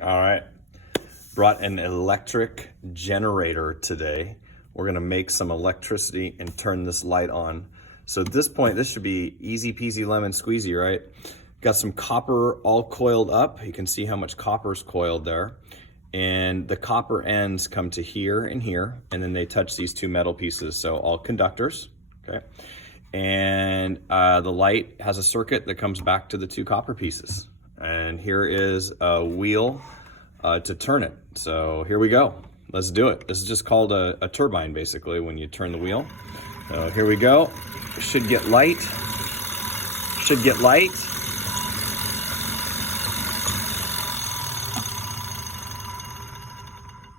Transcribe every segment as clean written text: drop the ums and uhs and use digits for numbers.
All right, brought an electric generator today. We're gonna make some electricity and turn this light on. So at this point, this should be easy peasy lemon squeezy, right? Got some copper all coiled up. You can see how much copper's coiled there. And the copper ends come to here, and then they touch these two metal pieces. So all conductors, okay? And the light has a circuit that comes back to the two copper pieces. And here is a wheel to turn it. So here we go. Let's do it. This is just called a turbine, basically, when you turn the wheel. So here we go. Should get light. Should get light.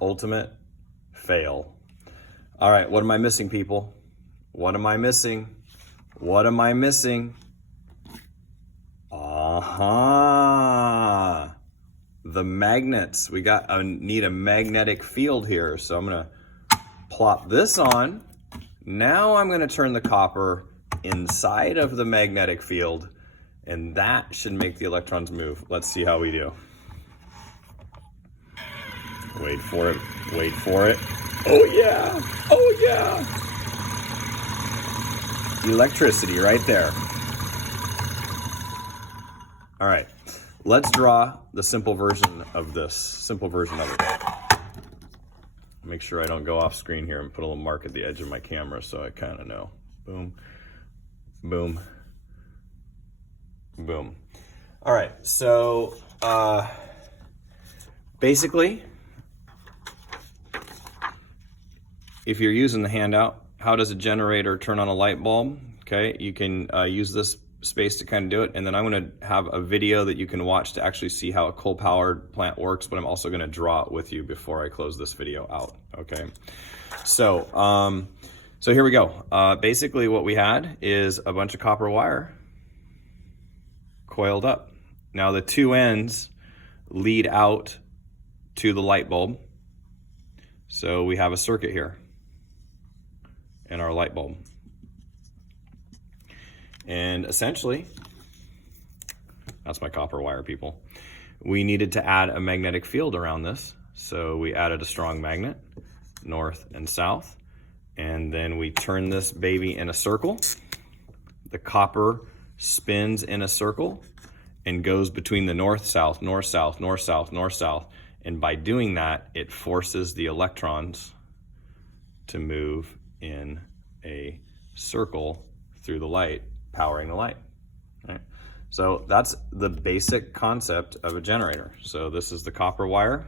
Ultimate fail. All right, what am I missing, people? What am I missing? What am I missing? The magnets. We need a magnetic field here. So I'm gonna plop this on. Now I'm gonna turn the copper inside of the magnetic field, and that should make the electrons move. Let's see how we do. Wait for it, wait for it. Oh yeah, oh yeah. Electricity right there. All right, let's draw the simple version of this, it. Make sure I don't go off screen here and put a little mark at the edge of my camera so I kind of know. Boom, boom, boom. All right, so basically, if you're using the handout, how does a generator turn on a light bulb? Okay, you can use this space to kind of do it, and then I'm going to have a video that you can watch to actually see how a coal-powered plant works, but I'm also going to draw it with you before I close this video out, okay? So, so here we go. Basically what we had is a bunch of copper wire coiled up. Now the two ends lead out to the light bulb, so we have a circuit here in our light bulb. And essentially, that's my copper wire, people. We needed to add a magnetic field around this. So we added a strong magnet, north and south. And then we turn this baby in a circle. The copper spins in a circle and goes between the north, south, north, south, north, south, north, south. And by doing that, it forces the electrons to move in a circle through the light, powering the light. Right? So that's the basic concept of a generator. So this is the copper wire.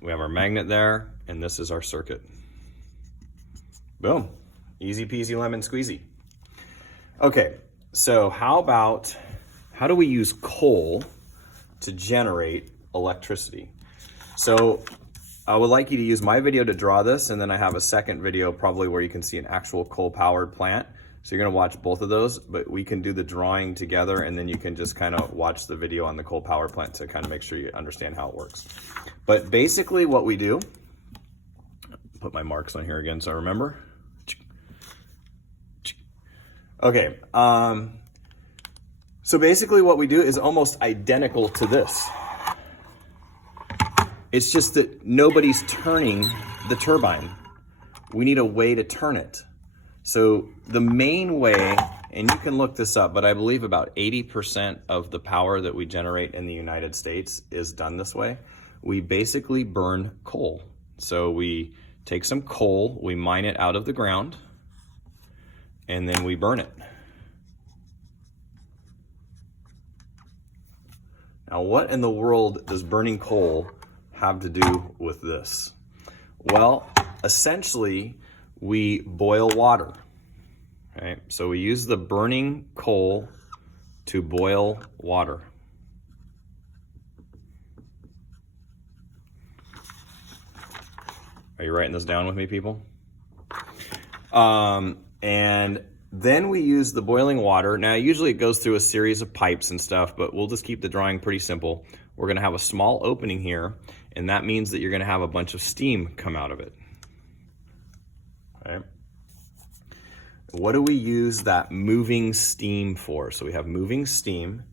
We have our magnet there, and this is our circuit. Boom. Easy peasy lemon squeezy. Okay, so how do we use coal to generate electricity? So I would like you to use my video to draw this, and then I have a second video probably where you can see an actual coal-powered plant. So you're gonna watch both of those, but we can do the drawing together, and then you can just kind of watch the video on the coal-powered plant to kind of make sure you understand how it works. But basically what we do, put my marks on here again so I remember. Okay, so basically what we do is almost identical to this. It's just that nobody's turning the turbine. We need a way to turn it. So the main way, and you can look this up, but I believe about 80% of the power that we generate in the United States is done this way. We basically burn coal. So we take some coal, we mine it out of the ground, and then we burn it. Now, what in the world does burning coal have to do with this? Well, essentially, we boil water. Okay? So we use the burning coal to boil water. Are you writing this down with me, people? And then we use the boiling water. Now, usually it goes through a series of pipes and stuff, but we'll just keep the drawing pretty simple. We're gonna have a small opening here, and that means that you're gonna have a bunch of steam come out of it. Okay. What do we use that moving steam for? So we have moving steam.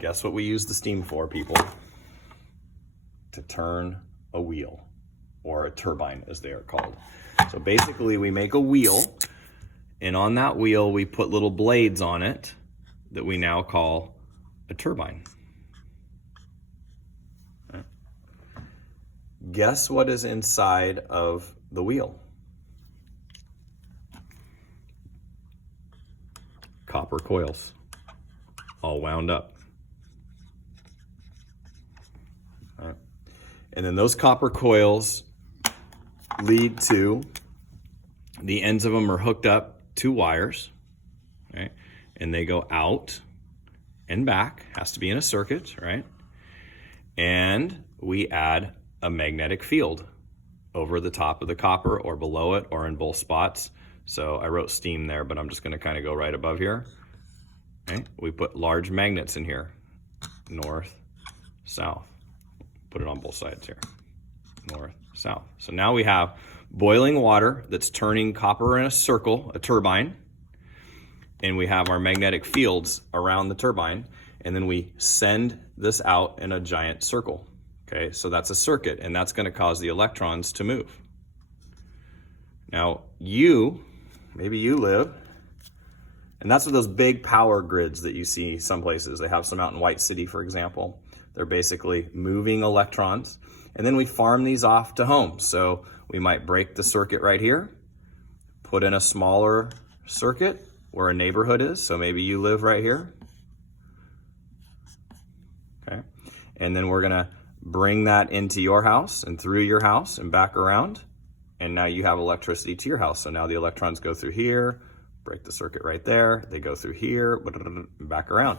Guess what we use the steam for, people? To turn a wheel, or a turbine as they are called. So basically we make a wheel, and on that wheel we put little blades on it that we now call a turbine. Guess what is inside of the wheel? Copper coils, all wound up. And then those copper coils lead to, the ends of them are hooked up to wires, right? And they go out and back, has to be in a circuit, right? And we add a magnetic field over the top of the copper or below it or in both spots. So I wrote steam there, but I'm just gonna kind of go right above here. Okay? We put large magnets in here, north, south. Put it on both sides here, north, south. So now we have boiling water that's turning copper in a circle, a turbine, and we have our magnetic fields around the turbine, and then we send this out in a giant circle. Okay, so that's a circuit, and that's gonna cause the electrons to move. Now maybe you live, and that's what those big power grids that you see some places. They have some out in White City, for example. They're basically moving electrons, and then we farm these off to homes. So we might break the circuit right here, put in a smaller circuit where a neighborhood is. So maybe you live right here. Okay, and then we're gonna bring that into your house and through your house and back around, and now you have electricity to your house. So now the electrons go through here, break the circuit right there, they go through here, back around.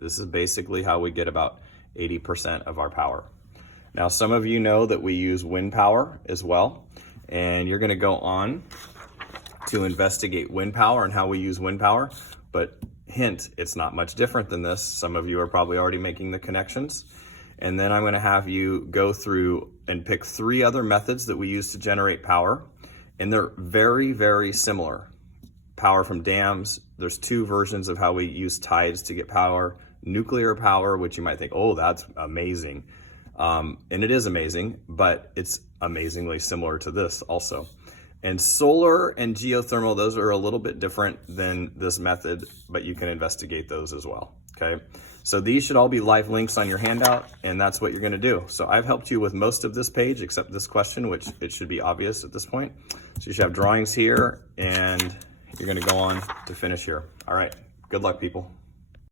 This is basically how we get about 80% of our power. Now, some of you know that we use wind power as well, and you're gonna go on to investigate wind power and how we use wind power, but hint, it's not much different than this. Some of you are probably already making the connections. And then I'm gonna have you go through and pick 3 other methods that we use to generate power, and they're very, very similar. Power from dams, there's 2 versions of how we use tides to get power. Nuclear power, which you might think, oh, that's amazing. And it is amazing, but it's amazingly similar to this also. And solar and geothermal, those are a little bit different than this method, but you can investigate those as well, okay? So these should all be live links on your handout, and that's what you're gonna do. So I've helped you with most of this page, except this question, which it should be obvious at this point. So you should have drawings here, and you're gonna go on to finish here. All right, good luck, people.